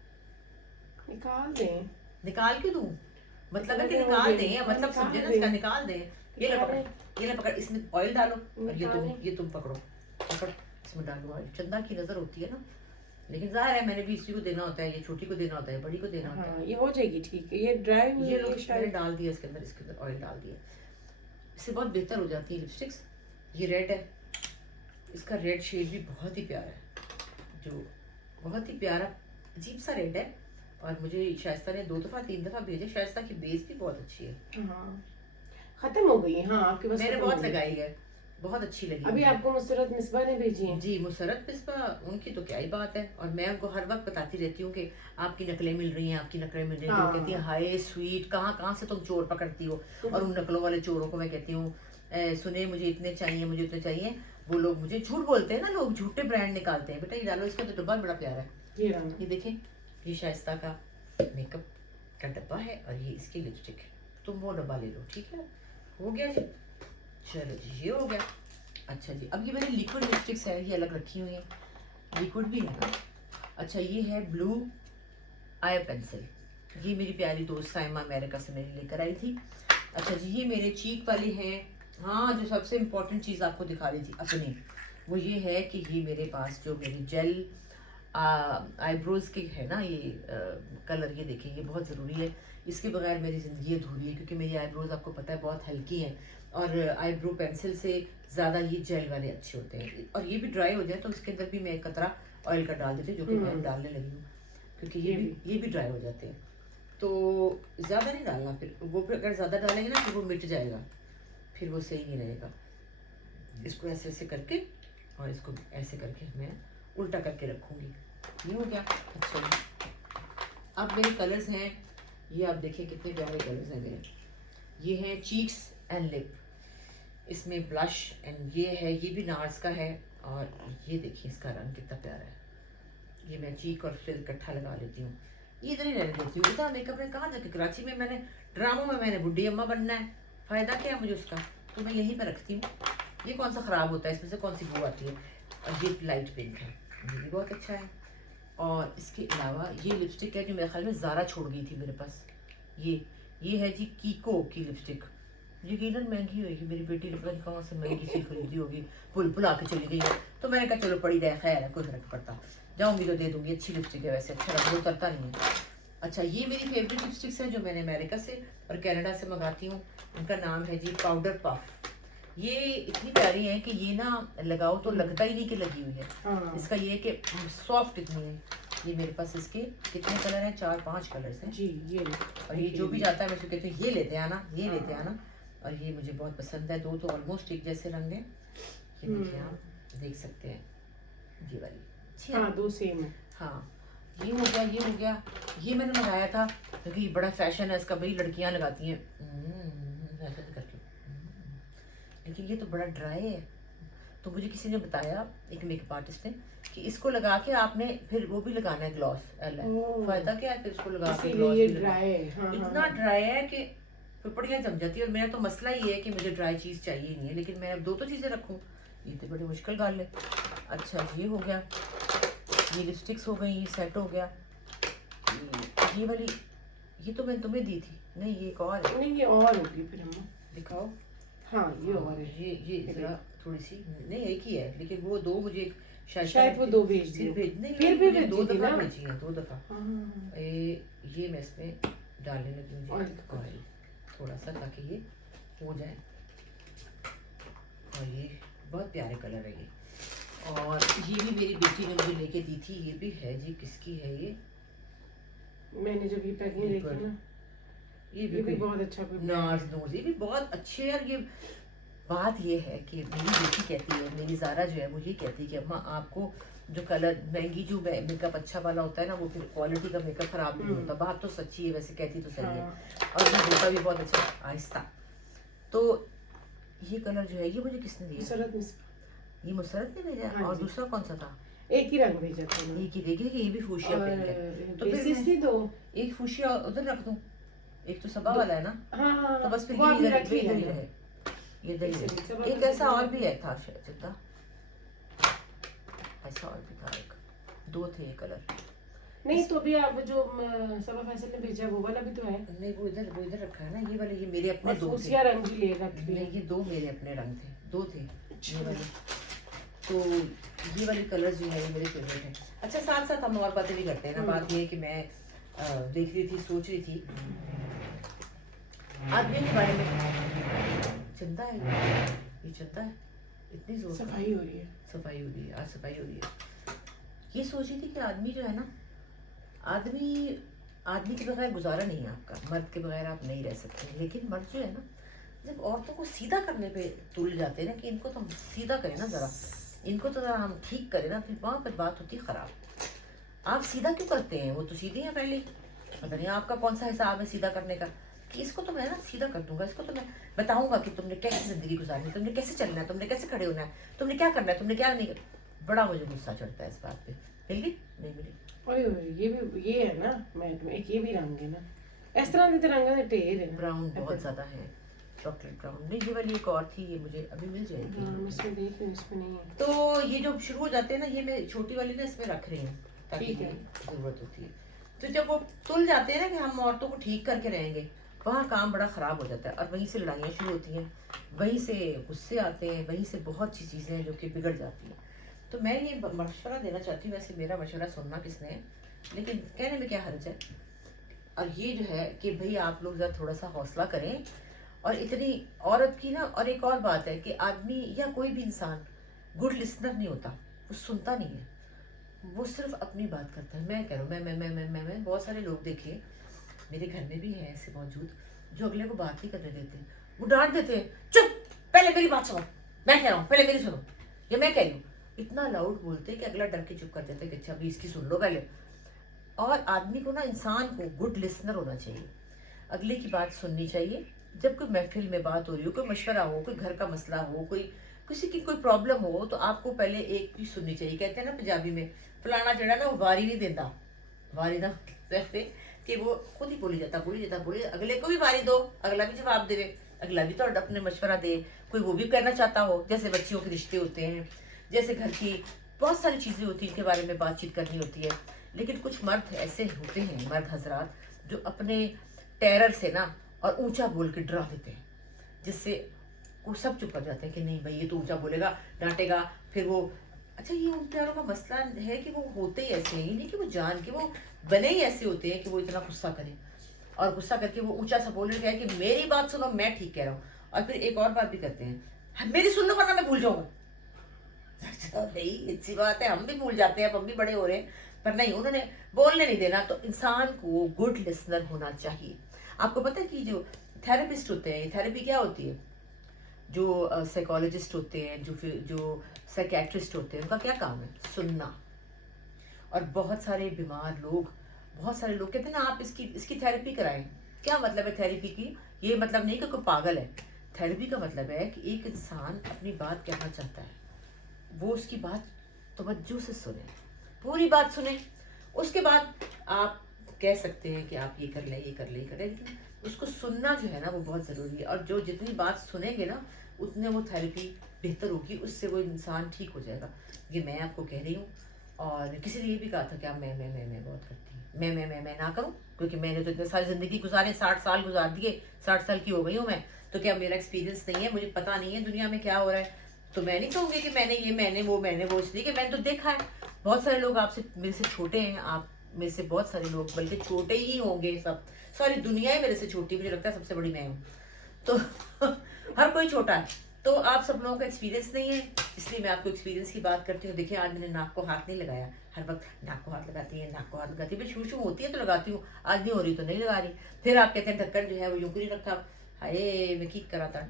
निकाल दें। निकाल क्यों दूं, मतलब है कि निकाल निकाल दें, दें, हाँ, मतलब निकाल समझे ना दें। इसका, निकाल दें। ये ले निकालें। पकड़, ये ले पकड़, इसमें ऑयल डालो और निकालें। ये तुम पकड़ो, पकड़, इसमें डालो ऑयल। चंदा की नजर होती है ना, लेकिन जाहिर है मैंने भी इसी को देना होता है, ये छोटी को देना होता है, बड़ी को देना होता है। हाँ ये हो जाएगी ठीक है, ये ड्राई हुई ये है लो मैंने शायद। डाल दिया इसके अंदर ऑयल डाल दिया, इससे बहुत बेहतर हो जाती है लिपस्टिक्स। ये रेड है, इसका रेड शेड भी बहुत ही प्यारा है, जो बहुत ही प्यारा अजीब सा रेड है। और मुझे शाइस्ता ने 2 दफा 3 दफा भेजे, शाइस्ता की बेस भी बहुत अच्छी है। हाँ खत्म हो गई। हाँ आपके पास मैंने खत्म बहुत हो गई। लगाई है, बहुत अच्छी लगी अभी मुझे। आपको मुसरत मिसबा ने भेजी है। जी मुसरत मिसबा, उनकी तो क्या ही बात है, और मैं उनको हर वक्त बताती रहती हूँ कि आपकी नकलें मिल रही हैं, आपकी नकलें मिल रही हैं। हाँ। तो कहती है हाय स्वीट, कहाँ कहाँ से तुम चोर पकड़ती हो। और उन नकलों वाले चोरों को मैं कहती हूँ सुने मुझे इतने चाहिए, मुझे इतने चाहिए। वो लोग मुझे झूठ बोलते हैं ना, लोग झूठे ब्रांड निकालते हैं। बेटा ये डालो, इसका तो डब्बा बड़ा प्यारा है, ये रहा। ये देखें, ये शाइस्ता का मेकअप का डब्बा है और ये इसकी लिपस्टिक है, तुम वो डब्बा ले लो, ठीक है। हो गया जी, चलो जी ये हो गया। अच्छा जी, अब ये मेरी लिक्विड लिपस्टिक्स है, ये अलग रखी हुई है, लिक्विड भी है ना। अच्छा ये है ब्लू आई पेंसिल, ये मेरी प्यारी दोस्त साइमा अमेरिका से मेरी लेकर आई थी। अच्छा जी ये मेरे चीक वाले हैं। हाँ जो सबसे इम्पोर्टेंट चीज़ आपको दिखा रही थी अपनी, वो ये है कि ये मेरे पास जो मेरी जेल आईब्रोज के है ना, ये कलर, ये देखिए ये बहुत ज़रूरी है, इसके बगैर मेरी ज़िंदगी अधूरी है, क्योंकि मेरी आईब्रोज आपको पता है बहुत हल्की हैं, और आईब्रो पेंसिल से ज़्यादा ये जेल वाले अच्छे होते हैं। और ये भी ड्राई हो जाए तो इसके अंदर भी मैं एक कतरा ऑयल का डाल देती हूँ, जो कि मैं डालने लगी हूँ, क्योंकि ये भी ड्राई हो जाते हैं। तो ज़्यादा नहीं डालना, फिर वो फिर अगर ज़्यादा डालेंगे ना फिर वो मिट जाएगा, फिर वो सही नहीं रहेगा। इसको ऐसे ऐसे करके और इसको ऐसे करके मैं उल्टा करके रखूँगी, ये हो गया। अच्छा जी अब मेरे कलर्स हैं, ये आप देखिए कितने प्यारे कलर्स हैं मेरे। ये हैं चीक्स एंड लिप, इसमें ब्लश एंड ये है, ये भी नार्स का है, और ये देखिए इसका रंग कितना प्यारा है। ये मैं चीक और फिर इकट्ठा लगा लेती हूँ, ये इधर ही रहने देती हूँ। इतना मेकअप में कहाँ जाके, कराची में मैंने ड्रामों में मैंने बुढ़ी अम्मा बनना है, फ़ायदा क्या है मुझे उसका, तो मैं यहीं पर रखती हूँ। ये कौन सा ख़राब होता है, इसमें से कौन सी बू आती है। और ये लाइट पिंक है, ये भी बहुत अच्छा है। और इसके अलावा ये लिपस्टिक है जो मेरे ख्याल में ज़ारा छोड़ गई थी मेरे पास, ये है जी कीको की लिपस्टिक, यकीनन महंगी होगी, मेरी बेटी ने पता नहीं कहाँ से महंगी सी खरीदी होगी, पुल आके चली गई है, तो मैंने कहा चलो पड़ी रहे, खैर है, कोई फर्क पड़ता, जाऊँगी तो दे दूँगी। अच्छी लिपस्टिक है वैसे, अच्छा रंग उतरता नहीं है। अच्छा ये मेरी फेवरेट लिपस्टिक्स हैं जो मैंने अमेरिका से और कनाडा से मंगाती हूँ, इनका नाम है जी पाउडर पफ। ये इतनी प्यारी है कि ये ना लगाओ तो लगता ही नहीं कि लगी हुई है। हाँ। इसका ये है कि सॉफ्ट इतनी है। ये मेरे पास इसके कितने कलर हैं, 4-5 कलर्स हैं जी ये। और ये जो भी जाता है मैं उसको कहती हूँ ये लेते आना, ये लेते आना, और ये मुझे बहुत पसंद है। 2 तो ऑलमोस्ट एक जैसे रंग हैं, ये देखिए आप देख सकते हैं, ये वाली अच्छी है। हाँ 2 सेम है। हाँ ये हो गया, ये हो गया। ये मैंने मंगाया था क्योंकि बड़ा फैशन है इसका, भाई लड़कियां लगाती हैं ऐसे करके, लेकिन ये तो बड़ा ड्राई है। तो मुझे किसी ने बताया, एक मेकअप आर्टिस्ट ने, कि इसको लगा के आपने फिर वो भी लगाना है ग्लॉस, फायदा क्या है फिर इसको लगा के ग्लॉस ये भी ड्राई है। हाँ, इतना हाँ। ड्राई है कि पिपड़ियाँ जम जाती है। और मेरा तो मसला ये है कि मुझे ड्राई चीज़ चाहिए ही नहीं है, लेकिन मैं अब 2 तो चीज़ें रखूँ, ये तो बड़ी मुश्किल गाल है। अच्छा ये हो गया, ये लिपस्टिक्स हो गई, ये सेट हो गया। ये वाली, ये तो मैंने तुम्हें दी थी, नहीं ये एक और है, नहीं ये और होगी फिर हम दिखाओ। हाँ ये और है। ये जरा थोड़ी सी, नहीं एक ही है, लेकिन वो 2 मुझे शायद वो 2 भेज दी, नहीं फिर भी मुझे 2 भेजी थी दफ़ा ना। भेजी है, 2 दफ़ा। ये मैं इसमें डालने लगी मुझे ऑयल थोड़ा सा, ताकि ये हो जाए। और ये बहुत प्यारे कलर है ये। और ये भी मेरी बेटी ने मुझे लेके दी थी, ये भी है जी, किसकी है ये, मैंने जब ये पैकिंग देखी ना, ये ये भी कोई बहुत अच्छा कोई नार्स नूर्स, ये भी बहुत अच्छे हैं। और ये बात ये है कि मेरी बेटी कहती है, मेरी ज़ारा जो है वो ये कहती है कि अम्मा आपको जो कलर महंगी जो मेकअप अच्छा वाला होता है ना, वो फिर क्वालिटी का मेकअप खराब नहीं होता। बात तो सच्ची है, वैसे कहती तो सही है। हाँ। और ये होता भी बहुत अच्छा आहिस्ता। तो ये कलर जो है ये मुझे किसने दिया? मुसरत मिस ये मुसरत ने भेजा। हाँ और जी। दूसरा कौन सा था? एक ही रंग भेजा था उन्होंने। एक ही देखिए कि ये भी फूशिया और पिंक है। तो फिर बेसिस थी दो। एक फूशिया उधर रख दूं, एक तो सबा दो- वाला है ना, हाँ हाँ तो बस फिर वो ये आपने इधर रख लिया इधर ही ना। रहे, ये इधर ही एक रहे। सबा एक का ऐसा तो और भी है था शायद चित्ता, ऐसा और भी था एक, दो थे ये कलर। नहीं तो भी आप जो सबा फैसल ने भेजा वो वाला भी तो है। नहीं वो इधर रखा है ना, ये वाले ये मेरे अपने और दो थे। फूसिया रंग भी ले रख नहीं लिया। ये दो मेरे अपने रंग थे, दो थे अच्छा। ये वाले। तो ये वाली कलर्स जो है ये मेरे फेवरेट है। अच्छा साथ साथ हम और बातें भी करते हैं ना। बात ये है कि मैं देख रही थी, सोच रही थी आदमी के बारे में। चंदा है ये चंदा है, इतनी जोर से सफाई हो रही है। सफाई हो रही है, आज सफाई हो रही है। ये सोच रही थी कि आदमी जो है ना, आदमी के बगैर गुजारा नहीं है आपका, मर्द के बगैर आप नहीं रह सकते। लेकिन मर्द जो है ना, जब औरतों को सीधा करने पे तुल जाते हैं ना कि इनको तो हम सीधा करें ना, ज़रा इनको तो ज़रा हम ठीक करें ना, फिर वहाँ पर बात होती है ख़राब। आप सीधा क्यों करते हैं? वो तो सीधी हैं पहले। पता नहीं आपका कौन सा हिसाब है सीधा करने का, कि इसको तो मैं ना सीधा कर दूंगा, इसको तो मैं बताऊंगा कि तुमने कैसे ज़िंदगी गुजारनी है, तुमने कैसे चलना है, तुमने कैसे खड़े होना है, तुमने क्या करना है, तुमने क्या नहीं करना। बड़ा मुझे गुस्सा चढ़ता है इस बात पे। मिल गई? नहीं मिली। ओए ओए ये भी ये है ना मैट में, एक ये भी रंग है ना, इस तरह के रंग है ढेर है ना। ब्राउन बहुत ज़्यादा है, चॉकलेट ब्राउन। नहीं ये वाली एक और थी, ये मुझे अभी मिल जाएगी। हाँ, इसमें देख रही हूँ, इसमें नहीं है। तो ये जो शुरू हो जाते हैं ना, ये मैं छोटी वाली ना इसमें रख रही हूँ ताकि ठीक है। जरूरत होती है। तो जब वो तुल जाते हैं ना कि हम औरतों को ठीक करके रहेंगे, वहाँ काम बड़ा ख़राब हो जाता है और वहीं से लड़ाइयाँ शुरू होती हैं, वहीं से गुस्से आते हैं, वहीं से बहुत सी चीज़ें हैं जो कि बिगड़ जाती हैं। तो मैं ये मशवरा देना चाहती हूँ, वैसे मेरा मशवरा सुनना किसने है, लेकिन कहने में क्या हर्ज है। और ये जो है कि भाई आप लोग ज़रा थोड़ा सा हौसला करें। और इतनी औरत की ना, और एक और बात है कि आदमी या कोई भी इंसान गुड लिसनर नहीं होता, वो सुनता नहीं है, वो सिर्फ अपनी बात करता है। मैं कह रहा हूँ, मैं बहुत सारे लोग देखे, मेरे घर में भी हैं ऐसे मौजूद, जो अगले को बात नहीं करने देते। वो डांट देते हैं, चुप पहले मेरी बात सुनो, मैं कह रहा हूँ पहले मेरी सुनो, या मैं कह रही हूँ। इतना लाउड बोलते हैं कि अगला डर के चुप कर देते कि अच्छा अभी इसकी सुन लो पहले। और आदमी को ना, इंसान को गुड लिसनर होना चाहिए, अगले की बात सुननी चाहिए। जब कोई महफिल में बात हो रही हो, कोई मशवरा हो, कोई घर का मसला हो, कोई किसी की कोई प्रॉब्लम हो, तो आपको पहले एक की सुननी चाहिए। कहते हैं ना पंजाबी में, फलाना जड़ा ना वो वारी नहीं देता। वारी ना कहते कि वो खुद ही बोली जाता, अगले को भी वारी दो, अगला भी जवाब देवे, अगला भी तो अपने मशवरा दे, कोई वो भी करना चाहता हो। जैसे बच्चियों के रिश्ते होते हैं, जैसे घर की बहुत सारी चीज़ें होती हैं, इनके बारे में बातचीत करनी होती है। लेकिन कुछ मर्द ऐसे होते हैं, मर्द हजरात, जो अपने टेरर से ना और ऊंचा बोल के डरा देते हैं, जिससे वो सब चुप कर जाते हैं कि नहीं भाई ये तो ऊंचा बोलेगा, डांटेगा, फिर वो। अच्छा ये उन प्यारों का मसला है कि वो होते ही ऐसे हैं, ये नहीं कि वो जान के, वो बने ही ऐसे होते हैं कि वो इतना गुस्सा करें और गुस्सा करके वो ऊंचा सा बोल रहे हैं कि मेरी बात सुनो, मैं ठीक कह रहा हूँ। और फिर एक और बात भी करते हैं, मेरी सुन लो वरना मैं भूल जाऊंगा। नहीं अच्छी बात है, हम भी भूल जाते हैं, अब हम भी बड़े हो रहे हैं, पर नहीं, उन्होंने बोलने नहीं देना। तो इंसान को गुड लिसनर होना चाहिए। आपको पता है कि जो थेरेपिस्ट होते हैं, थेरेपी क्या होती है, जो साइकोलॉजिस्ट होते हैं, जो साइकेट्रिस्ट होते हैं, उनका क्या काम है? सुनना। और बहुत सारे बीमार लोग, बहुत सारे लोग कहते हैं ना आप इसकी थेरेपी कराएं। क्या मतलब है थेरेपी की? ये मतलब नहीं कि कोई पागल है। थेरेपी का मतलब है कि एक इंसान अपनी बात कहना चाहता है, वो उसकी बात तवज्जो से सुने, पूरी बात सुने। उसके बाद आप कह सकते हैं कि आप ये कर लें, लेकिन उसको सुनना जो है ना वो बहुत ज़रूरी है। और जो जितनी बात सुनेंगे ना, उतने वो थेरेपी बेहतर होगी, उससे वो इंसान ठीक हो जाएगा। ये मैं आपको कह रही हूँ। और किसी ने ये भी कहा था कि आप मैं बहुत करती हूँ, मैं ना करूँ, क्योंकि मैंने तो इतने सारी ज़िंदगी गुजारे, 60 साल गुजार दिए, 60 साल की हो गई हूँ मैं, तो क्या मेरा एक्सपीरियंस नहीं है? मुझे पता नहीं है दुनिया में क्या हो रहा है? तो मैं नहीं कहूँगी कि मैंने वो, इसलिए कि मैंने तो देखा है। बहुत सारे लोग आपसे, मेरे से छोटे हैं, आप मेरे से बहुत सारे लोग बल्कि छोटे ही होंगे, सब सारी दुनिया ही मेरे से छोटी, मुझे लगता है सबसे बड़ी मैं हूँ। तो हर कोई छोटा है, तो आप सब लोगों का एक्सपीरियंस नहीं है, इसलिए मैं आपको एक्सपीरियंस की बात करती हूँ। देखिए आज मैंने नाक को हाथ नहीं लगाया, हर वक्त नाक को हाथ लगाती है, नाक को हाथ लगाती है, शू होती है तो लगाती हूँ, आज नहीं हो रही तो नहीं लगा रही। फिर आप कहते हैं ढक्कन जो है वो यूं नहीं रखा, हाय मैं की करा था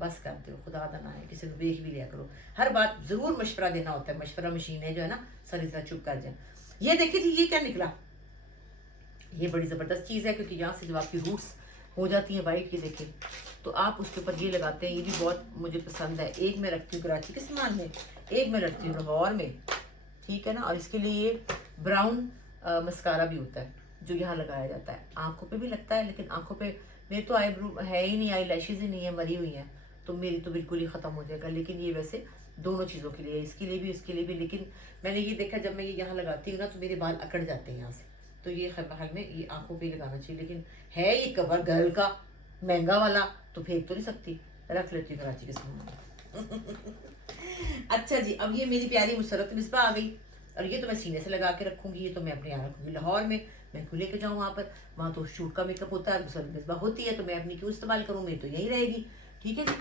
बस करते हो, खुदा दा ना है, किसी को देख भी लिया करो। हर बात जरूर मशवरा देना होता है, मशवरा मशीन है जो है ना, सारी तरह चुप कर जाए। ये देखिए जी, ये क्या निकला, ये बड़ी ज़बरदस्त चीज़ है, क्योंकि यहाँ से जब आपकी रूट्स हो जाती हैं वाइट, ये देखें, तो आप उसके ऊपर ये लगाते हैं। ये भी बहुत मुझे पसंद है। एक मैं रखती हूँ कराची के सामान में, एक मैं रखती हूँ लाहौर में, ठीक है ना। और इसके लिए ये ब्राउन मस्कारा भी होता है जो यहाँ लगाया जाता है, आंखों पे भी लगता है, लेकिन आंखों पे मेरे तो आईब्रो है ही नहीं, आई लैशेज ही नहीं है, मरी हुई हैं, तो मेरी तो बिल्कुल ही ख़त्म हो जाएगा। लेकिन ये वैसे दोनों चीज़ों के लिए, इसके लिए भी इसके लिए भी। लेकिन मैंने ये देखा जब मैं ये यहाँ लगाती हूँ ना तो मेरे बाल अकड़ जाते हैं यहाँ से, तो ये हाल में ये आंखों पे लगाना चाहिए। लेकिन है ये कवर गर्ल का महंगा वाला, तो फेंक तो नहीं सकती, रख लेती हूँ कराची के सामान। अच्छा जी, अब ये मेरी प्यारी मुसरत मिसबा आ गई, और ये तो मैं सीने से लगा के रखूंगी, ये तो मैं अपने यहाँ रखूंगी लाहौर में। मैं क्यों लेके जाऊँ वहाँ पर, वहाँ तो शूट का मेकअप होता है, मुसरत मिसबा होती है, तो मैं अपनी क्यों इस्तेमाल करूँ, मेरी तो यही रहेगी। ठीक है जी,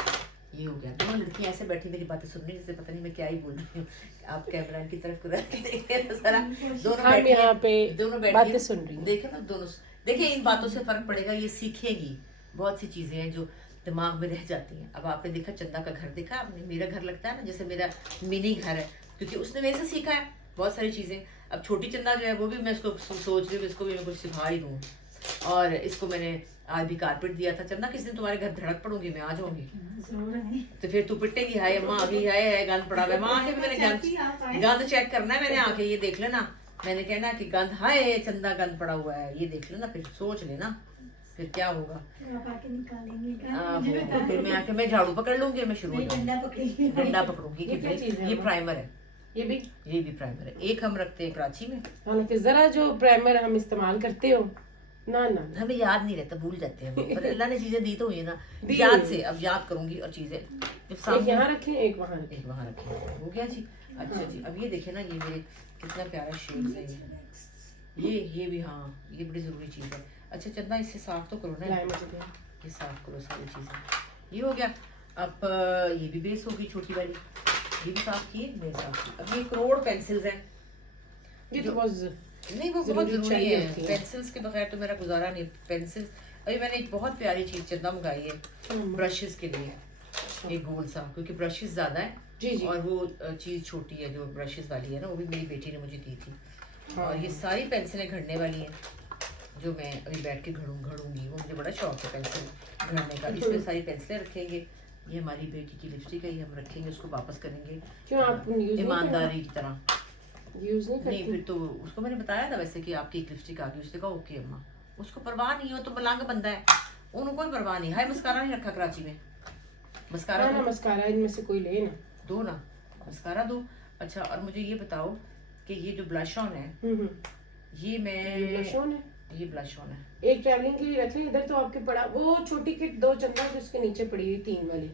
ये हो गया। दोनों लड़कियां ऐसे बैठी मेरी बातें सुन रही, जैसे पता नहीं मैं क्या ही बोल रही हूँ। आप कैमरा की तरफ को रख के देखिए तो जरा, दोनों बैठी बातें सुन रही हैं। देखे ना दोनों, देखिए इन बातों से फर्क पड़ेगा, ये सीखेगी। बहुत सी चीजें हैं जो दिमाग में रह जाती हैं। अब आपने देखा चंदा का घर देखा आपने, मेरा घर लगता है ना जैसे मेरा मिनी घर है, क्योंकि उसने मेरे से सीखा है बहुत सारी चीजें। अब छोटी चंदा जो है वो भी मैं इसको सोच रही हूँ, इसको भी मैं कुछ सिखा ही दूँ। और इसको मैंने आज भी कारपेट दिया था, चंदा किस दिन तुम्हारे घर धड़क पड़ूंगी, मैं आ जाऊंगी, तो फिर तू पिटेगी, हाय अम्मा अभी है गंद पड़ा हुआ। वहां आके भी मैंने गंद चेक करना है, मैंने आके ये देख लेना, मैंने कहना कि गंद, हाय चंदा गंद पड़ा हुआ है, ये देख लेना, फिर सोच लेना फिर क्या होगा। फिर मैं आके मैं झाड़ू पकड़ लूंगी, मैं शुरू हो जाऊंगी, डंडा पकड़ूंगी। ये प्राइमर है, ये भी प्राइमर है। एक हम रखते हैं कराची में, हालांकि जरा जो प्राइमर हम इस्तेमाल करते हो ना हमें याद नहीं रहता, भूल जाते हैं हम, पर अल्लाह ने चीजें दी तो हुई है ना, याद से अब याद करूंगी। और चीजें एक यहाँ रखें, एक वहाँ रखें, एक वहाँ रखें, हो गया जी। अच्छा जी, अब ये देखे ना, ये मेरे कितना प्यारा शेड्स है ये भी, हाँ ये बड़ी जरूरी चीज है। अच्छा चंदा इससे साफ तो करो ना, ये साफ करो सारी चीजें। ये हो गया। अब ये भी बेस होगी छोटी वाली, ये भी साफ किए, मैं साफ की। अब ये करोड़ पेंसिल्स हैं, ये तो नहीं वो बहुत जरूरी है, पेंसिल्स के बगैर तो मेरा गुजारा नहीं। पेंसिल्स, अभी मैंने एक बहुत प्यारी चीज चंदा मंगाई है ब्रशेस के लिए, एक गोल सा, क्योंकि ब्रशेस ज्यादा है जी। और वो चीज छोटी है जो ब्रशेस वाली है ना, वो भी मेरी बेटी ने मुझे दी थी। और ये सारी पेंसिलें घड़ने वाली हैं जो मैं अभी बैठ के घड़ूंगी, वो मुझे बड़ा शौक है पेंसिल घड़ने का। इसमें सारी पेंसिलें रखेंगे, ये हमारी बेटी की लिपस्टिक है, ये हम रखेंगे, उसको वापस करेंगे क्यों आप ईमानदारी की तरह यूज नहीं। फिर तो उसको मैंने बताया था वैसे कि आपकी एक लिपस्टिक आ गई, उसने कहा ओके अम्मा, उसको परवाह नहीं हो, तो मलांग बंदा है, उन्होंने कोई परवाह नहीं। हाय मस्कारा नहीं रखा कराची में, मस्कारा ना मस्कारा इनमें से कोई ले ना, दो ना मस्कारा दो। अच्छा और मुझे ये बताओ कि ये जो ब्लश ऑन है, ये मैं ब्लश ऑन है, ये ब्लश ऑन है, एक ट्रैवलिंग के लिए रख लें। इधर तो आपके पड़ा वो छोटी किट 2 चंदा जो उसके नीचे पड़ी हुई 3 वाली,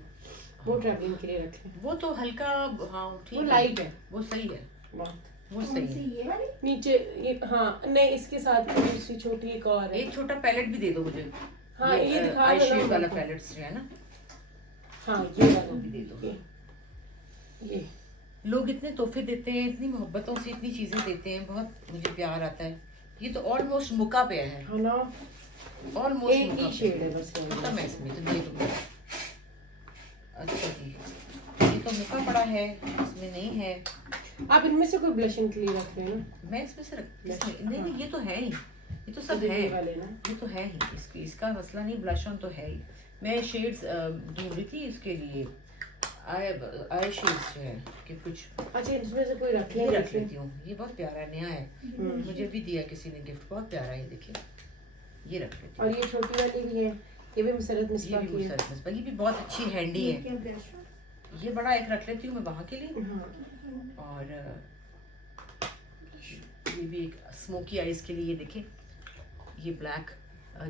वो ट्रैवलिंग के लिए रख लें। वो तो हल्का, हाँ ठीक, वो लाइट है, वो सही है, बहुत वो सही है। नीचे ये, हाँ नहीं इसके साथ दूसरी छोटी एक और है। एक छोटा पैलेट भी दे दो मुझे, हाँ ये दिखा आई दो शेड ना वाला पैलेट्स जो है ना, हाँ ये वाला भी दे दो। ये लोग इतने तोहफे देते हैं, इतनी मोहब्बतों से इतनी चीजें देते हैं, बहुत मुझे प्यार आता है। ये तो ऑलमोस्ट मुका पे है, हाँ ना, ऑलमोस्ट एक ही शेड है बस, खत्म है इसमें, तो दे दो। अच्छा जी, ये तो मुका पड़ा है, इसमें नहीं है। आप इनमें से कोई ब्लशिंग के लिए रख लेना, मैं इसमें से नहीं, ये तो है ही, ये तो सब है, ये तो है ही, इसका मसला नहीं, ब्लश ऑन तो है ही। मैं शेड्स ढूंढ रही थी इसके लिए, आई शेड्स जो है कि कुछ। अच्छा इसमें से कोई रख लेती हूँ, ये बहुत प्यारा है, नया है, मुझे भी दिया किसी ने गिफ्ट, बहुत प्यारा है, ये देखिए, ये रख लेती हूँ। और ये छोटी वाली भी है, ये भी मुसरत मिसबा की है, ये भी बहुत अच्छी हैंडी है। ये बड़ा एक रख लेती हूँ मैं वहाँ के लिए। और ये भी एक स्मोकी आइज के लिए, ये देखें, ये ब्लैक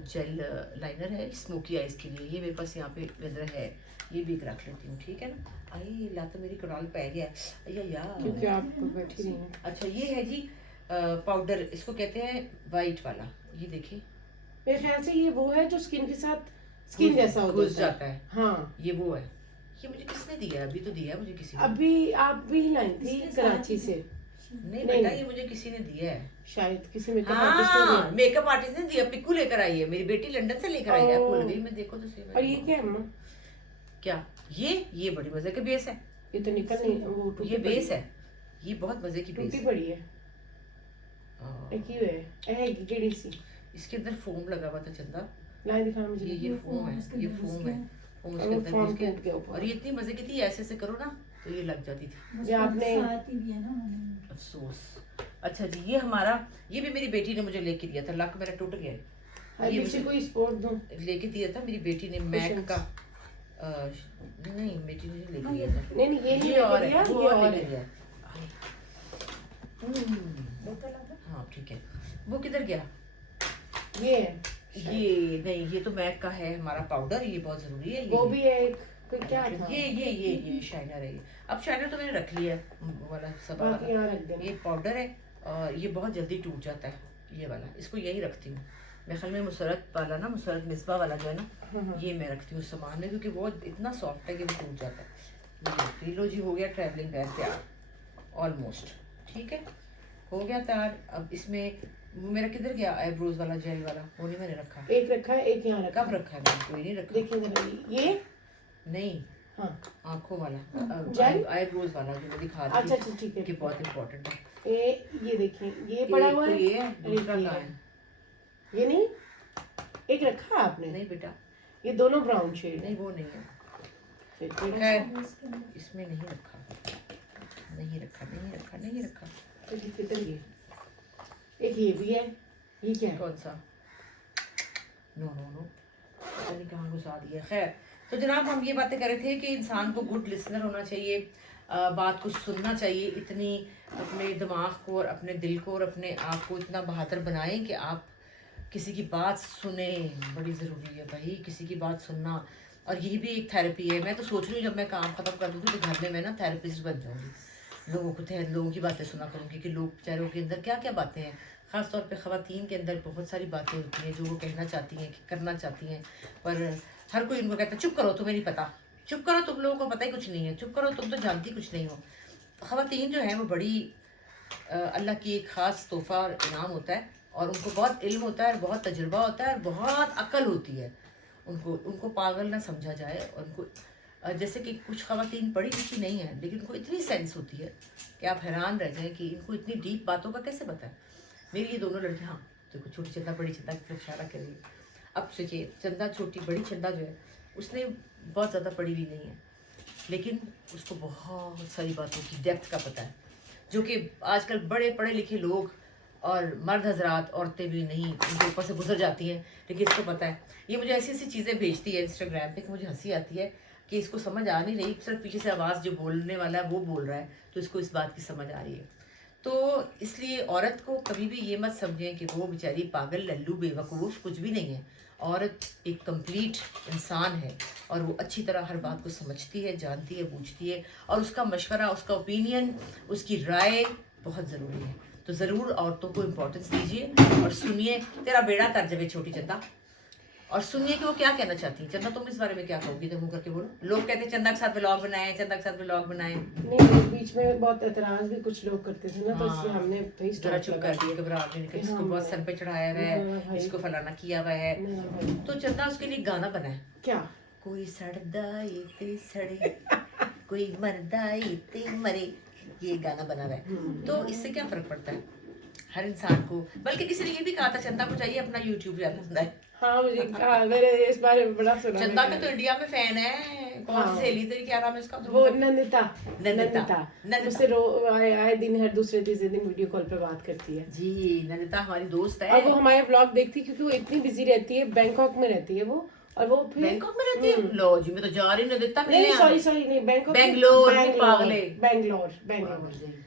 जेल लाइनर है स्मोकी आइज के लिए, ये मेरे पास यहाँ पे वेदर है, ये भी एक रख लेती हूँ, ठीक है ना। आई ला तो मेरी कड़ाल पै गया यार, क्योंकि आप बैठी नहीं हैं। अच्छा ये है जी पाउडर, इसको कहते हैं वाइट वाला, ये देखिए, मेरे ख्याल से ये वो है जो स्किन के साथ स्किन जैसा हो घुस जाता है, हाँ ये वो है, ये मुझे किसने दिया है? अभी तो दिया है मुझे किसी ने। अभी आप भी लाई थी इसके कराची साथ से, नहीं नहीं, बेटा, ये मुझे किसी ने दिया है। शायद किसी मेकअप आर्टिस्ट ने हाँ, दिया। मेकअप आर्टिस्ट ने दिया। पिक्कू लेकर आई है, मेरी बेटी लंदन से लेकर आई है। ओह। भूल गई मैं, देखो तो सही। और ये क्या है अम्मा? क्या? ये बड़ी मजे का बेस है। ये तो निकल नहीं, वो टूटी ये पड़ी बेस है, ये बहुत मजे की बेस टूटी है। पड़ी है। हाँ। एक ही है कि केड़ी सी इसके अंदर फोम लगा हुआ था चंदा। लाई दिखाना मुझे। ये फोम है, ये फोम है। फोम उसके वो अंदर फोम घुस गया। टूट गया ऊपर। और ये इतनी मजे की थी, ऐसे ऐसे करो ना तो ये लग जाती थी। ये आपने साथ ही दिया ना उन्होंने। अफसोस। अच्छा जी, ये हमारा, ये भी मेरी बेटी ने मुझे लेके दिया था। लक मेरा टूट गया है। हाँ, ये पीछे मुझे कोई स्पोर्ट दो। लेके दिया था मेरी बेटी ने, मैक Cushions। का। नहीं, बेटी ने लेके दिया था। नहीं ये नहीं और दिया, है, वो ये और और लेके है। दिया। हाँ ठीक है। वो किधर गया? ये है। ये नहीं, ये तो मैक का है हमारा पाउडर। ये बहुत जरूरी है। वो भी है एक, कोई क्या था? ये शाइनर है। ये अब शाइनर तो मैंने रख लिया है, वाला सब बाकी वाला। यहाँ रख देना। ये पाउडर है और ये बहुत जल्दी टूट जाता है, ये वाला। इसको यही रखती हूँ मैं। ख्याल में मुसरत वाला ना, मुसरत मिसबा वाला जो है ना, हाँ। ये मैं रखती हूँ सामान में, क्योंकि वो इतना सॉफ्ट है कि वो टूट जाता है। ये देखिए, लो जी, हो गया ट्रैवलिंग बैग तैयार ऑलमोस्ट। ठीक है, हो गया तैयार। अब इसमें वो मेरा किधर गया आईब्रोज वाला जेल वाला? वो नहीं मैंने रखा। एक रखा है, एक यहाँ रखा कब है। रखा है? मैंने कोई नहीं रखा। देखिए जरा ये। नहीं, हाँ आंखों वाला, जेल? आईब्रोज वाला जो मैं दिखा रही अच्छा थी अच्छा ठीक है। कि बहुत इंपॉर्टेंट है। ये देखिए, ये पड़ा हुआ है। ये है, दूसरा ये कहाँ है। है? ये नहीं, एक रखा है आपने। नहीं बेटा, ये दोनों ब्राउन शेड नहीं वो नहीं है। है। खैर, इसमें नहीं रखा, नहीं रखा, नहीं रखा, नहीं रखा। किधर ये? एक ये भी है। ये क्या है? कौन सा? नो नो नो, पता नहीं कहाँ घुसा दिया। खैर, तो जनाब हम ये बातें कर रहे थे कि इंसान को गुड लिसनर होना चाहिए, बात को सुनना चाहिए। इतनी अपने दिमाग को और अपने दिल को और अपने आप को इतना बहादुर बनाएं कि आप किसी की बात सुने। बड़ी ज़रूरी है भाई किसी की बात सुनना। और यही भी एक थेरेपी है। मैं तो सोच रही हूँ जब मैं काम ख़त्म कर दूँगी तो घर में मैं ना थेरेपिस्ट बन जाऊँगी। लोगों की बातें सुना करूँगी कि लोग बेचारों के अंदर क्या क्या बातें हैं। ख़ास तौर पे ख़वातीन के अंदर बहुत सारी बातें होती हैं जो वो कहना चाहती हैं, करना चाहती हैं, पर हर कोई उनको कहता है चुप करो, तुम्हें नहीं पता, चुप करो, तुम लोगों को पता ही कुछ नहीं है, चुप करो, तुम तो जानती कुछ नहीं हो। ख़वातीन जो है वो बड़ी अल्लाह की एक ख़ास तोहफ़ा और इनाम होता है, और उनको बहुत इल्म होता है, बहुत तजुर्बा होता है, और बहुत अक्ल होती है। उनको पागल ना समझा जाए। और उनको जैसे कि कुछ ख़वातीन पढ़ी लिखी नहीं है लेकिन उनको इतनी सेंस होती है कि आप हैरान रह जाएं कि इनको इतनी डीप बातों का कैसे पता है। मेरी ये दोनों लड़कियाँ, हाँ देखो, छोटी चंदा बड़ी चंदा की तरफ इशारा करेंगी। अब सोचिए, चंदा छोटी, बड़ी चंदा जो है उसने बहुत ज़्यादा पढ़ी हुई नहीं है लेकिन उसको बहुत सारी बातों की डेप्थ का पता है, जो कि आजकल बड़े पढ़े लिखे लोग और मर्द हजरात, औरतें भी नहीं, उनके ऊपर से गुजर जाती हैं, लेकिन इसको पता है। ये मुझे ऐसी ऐसी चीज़ें भेजती है इंस्टाग्राम पे कि मुझे हंसी आती है कि इसको समझ आ नहीं रही, सिर्फ पीछे से आवाज़ जो बोलने वाला है वो बोल रहा है, तो इसको इस बात की समझ आ रही है। तो इसलिए औरत को कभी भी ये मत समझें कि वो बेचारी पागल, लल्लू, बेवकूफ़, कुछ भी नहीं है। औरत एक कंप्लीट इंसान है और वो अच्छी तरह हर बात को समझती है, जानती है, बूझती है, और उसका मशवरा, उसका ओपिनियन, उसकी राय बहुत ज़रूरी है। तो ज़रूर औरतों को इम्पोर्टेंस दीजिए और सुनिए। तेरा बेड़ा तर जावे छोटी चंदा, और सुनिए कि वो क्या कहना चाहती है। चंदा, तुम इस बारे में क्या कहोगी? तो मुँह करके बोलो। लोग कहते हैं चंदा के साथ व्लॉग बनाए, चंदा के साथ व्लॉग बनाए। नहीं, बीच में बहुत एतराज भी कुछ लोग करते थे ना, तो हाँ, इसलिए हमने भाई जरा स्टॉप चुप लगा कर दिए, घबराहट नहीं, इसको हाँ, बहुत सर पे चढ़ाया हुआ हाँ, है, भाई। इसको फलाना किया हुआ है। मेरा भाई। तो चंदा उसके लिए गाना बनाए। क्या? कोई सड़दा ते सड़े, कोई मरदा ते मरे, ये गाना बना हुआ है। तो इससे क्या फर्क पड़ता है हर इंसान को। बल्कि किसी ने ये भी कहा था चंदा को चाहिए अपना यूट्यूब चैनल बनाए। हाँ, मुझे मैंने इस बारे में बड़ा सुना। चंदा के तो इंडिया में फैन है। कौन सी हाँ। सहेली तेरी, क्या नाम है उसका? वो नंदिता। नंदिता। उससे आए दिन, हर दूसरे तीसरे दिन वीडियो कॉल पे बात करती है जी, नंदिता हमारी दोस्त है। और वो हमारे व्लॉग देखती है क्योंकि वो इतनी बिजी रहती है, बैंकॉक में रहती है वो। और वो फिर बैंकॉक में रहती है? लो जी, मैं तो जा रही हूँ नंदिता नहीं, मिलने। सॉरी नहीं, बैंकॉक, बेंगलोर, पागले। बैंगलोर।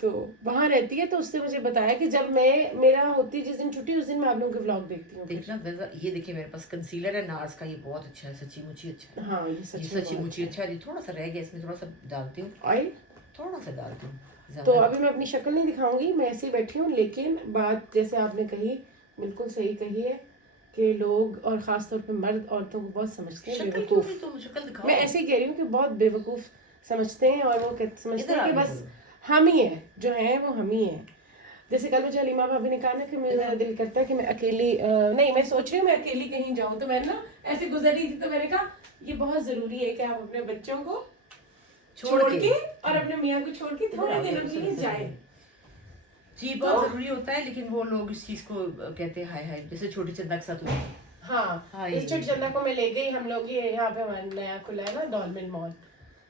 तो वहाँ रहती है। तो उसने मुझे बताया कि जब मेरा होती है जिस दिन छुट्टी, उस दिन मैं आप लोगों के व्लॉग देखती हूँ। देखना, ये देखिए मेरे पास कंसीलर है नार्स का, ये बहुत अच्छा है, सच्ची मुची अच्छा है। हाँ, ये ये सच में सच्ची मुची अच्छा है। ये थोड़ा सा रह गया, इसमें थोड़ा सा डालती हूँ, ऑयल। थोड़ा सा डालती हूँ, तो ज़्यादा अभी मैं अपनी शक्ल नहीं दिखाऊंगी, मैं ऐसे ही बैठी हूँ। लेकिन बात जैसे आपने कही, बिल्कुल सही कही है कि लोग और ख़ास तौर पे मर्द औरतों को बहुत समझते हैं शक्ल क्यों बेवकूफ़। नहीं, तुम शक्ल दिखाओ। मैं ऐसे ही कह रही हूँ कि बहुत बेवकूफ़ समझते हैं और वो समझते इधर हैं कि आ बस बोलो। हम ही हैं जो हैं, वो हम ही हैं। जैसे कल मुझे हलीमा भाभी ने कहा ना कि मेरा दिल करता है कि मैं अकेली नहीं, मैं सोच रही हूँ मैं अकेली कहीं जाऊँ, तो मैंने ना ऐसे गुजर रही थी तो मैंने कहा ये बहुत ज़रूरी है कि आप अपने बच्चों को छोड़ के और अपने मियाँ को छोड़ के थोड़े दिनों के लिए जाए। जी बहुत जरूरी होता है, लेकिन वो लोग इस चीज को कहते हैं हाय हाय, जैसे छोटी चंदा के साथ हुआ। हाँ, इस छोटी चंदा को मैं ले गई, हम लोग ये यहाँ पे हमारा नया खुला है ना डॉल्मेन मॉल,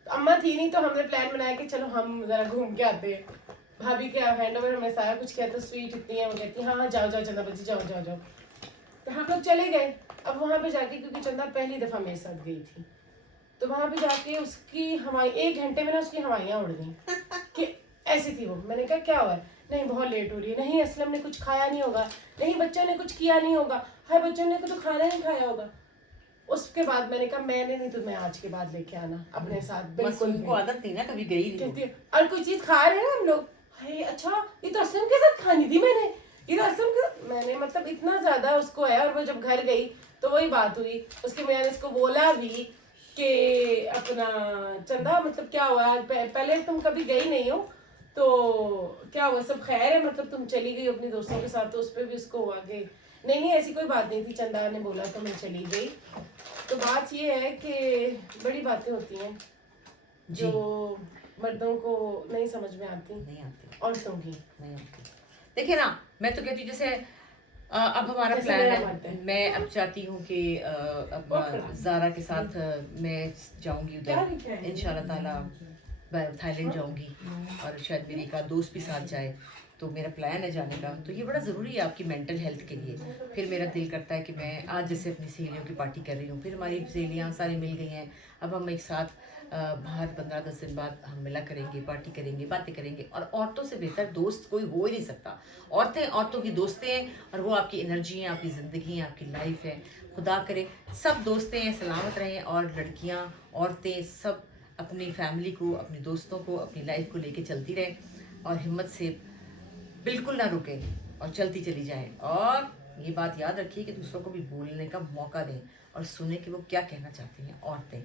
तो अम्मा थी नहीं तो हमने प्लान बनाया कि चलो हम जरा घूम के आते हैं। भाभी के हैंड ओवर हमने सारा कुछ किया, तो स्वीट इतनी है, वो कहती हाँ हाँ जाओ जाओ चंदा बच्ची जाओ जाओ जाओ। तो हम लोग चले गए। अब वहाँ पे जाके, क्योंकि चंदा पहली दफा मेरे साथ गई थी, तो वहाँ पे जाके उसकी हवाई 1 घंटे में ना उसकी हवाइयाँ उड़ गई कि ऐसी थी वो। मैंने कहा क्या हुआ है? नहीं बहुत लेट हो रही है, नहीं असलम ने कुछ खाया नहीं होगा, नहीं बच्चों ने कुछ किया नहीं होगा, हाय बच्चों ने तो खाना नहीं खाया होगा। उसके बाद मैंने कहा मैंने नहीं, तुम्हें आज के बाद लेके आना अपने साथ बिल्कुल भी। आदत नहीं ना, कभी गई नहीं कहती है और कोई चीज खा रहे हैं ना हम लोग, हाय अच्छा ये तो असलम के साथ खानी थी मैंने, ये तो असलम के मैंने मतलब इतना ज्यादा उसको है। और वो जब घर गई तो वही बात हुई, उसके मैंने इसको बोला भी कि अपना चंदा मतलब क्या हुआ पहले तुम कभी गई नहीं हो तो क्या हुआ, सब खैर है, मतलब तुम चली गई अपने दोस्तों के साथ। तो उस पर भी उसको हुआ कि नहीं नहीं ऐसी कोई बात नहीं थी, चंदा ने बोला तो मैं चली गई। तो बात ये है कि बड़ी बातें होती हैं जो मर्दों को नहीं समझ में आती, नहीं आती, औरतों की नहीं आती। देखिए ना, मैं तो कहती हूँ जैसे अब हमारा जैसे प्लान मेरा है, मत है। मैं अब चाहती हूँ कि अब ज़ारा के साथ मैं जाऊंगी क्या उधर लिखा है? इंशाल्लाह ताला, थाईलैंड जाऊंगी और शायद मेरी एक आध दोस्त भी साथ जाए। तो मेरा प्लान है जाने का, तो ये बड़ा ज़रूरी है आपकी मेंटल हेल्थ के लिए। फिर मेरा दिल करता है कि मैं आज जैसे अपनी सहेलियों की पार्टी कर रही हूँ, फिर हमारी सहेलियाँ सारी मिल गई हैं, अब हम एक साथ बाहर 15-10 दिन बाद हम मिला करेंगे, पार्टी करेंगे, बातें करेंगे। और औरतों से बेहतर दोस्त कोई हो ही नहीं सकता। औरतें औरतों की दोस्तें हैं, और वो आपकी एनर्जी हैं, आपकी ज़िंदगी है, आपकी लाइफ है। खुदा करे सब दोस्तें हैं सलामत रहें, और लड़कियां औरतें सब अपनी फैमिली को, अपने दोस्तों को, अपनी लाइफ को लेके चलती रहें, और हिम्मत से बिल्कुल ना रुकें, और चलती चली जाएं। और ये बात याद रखिए कि दूसरों को भी बोलने का मौका दें और सुने कि वो क्या कहना चाहती हैं औरतें।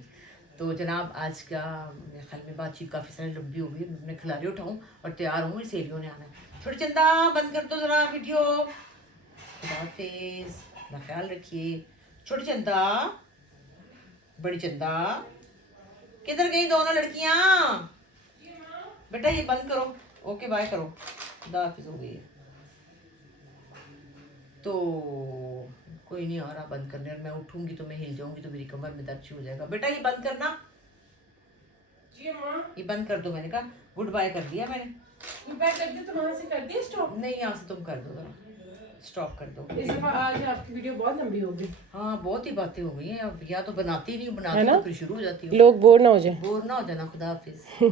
तो जनाब आज का मेरे ख्याल में बातचीत काफ़ी सारी लंबी हो गई, मैं खिलाड़ी उठाऊँ और तैयार हूँ, मेरी सहेलियों ने आना है। छोटी चंदा बंद कर दो ज़रा वीडियो। खुदा हाफिज़, अपना ख्याल रखिए। छोटी चंदा, बड़ी चंदा, किधर गई दोनों लड़कियां? बेटा ये बंद करो, ओके बाय करो, खुदा हाफिज़ हो गई है। तो कोई नहीं आ रहा बंद करने, और मैं उठूंगी तो मैं हिल जाऊंगी तो मेरी कमर में दर्द शुरू हो जाएगा। बेटा ये बंद करना, ये बंद कर दो। मैंने कहा गुड बाय कर दिया मैंने। गुड बाय कर दिया तो वहां से कर दिया स्टॉप? नहीं यहाँ से तुम कर दो जरा, स्टॉप कर दो। इस दफा आज आपकी वीडियो बहुत लंबी होगी। हाँ बहुत ही बातें हो गई हैं अब, या तो बनाती नहीं, बनाती तो फिर शुरू हो जाती हूँ। लोग बोर ना हो जाए। बोर ना हो जाना। खुदा हाफिज़।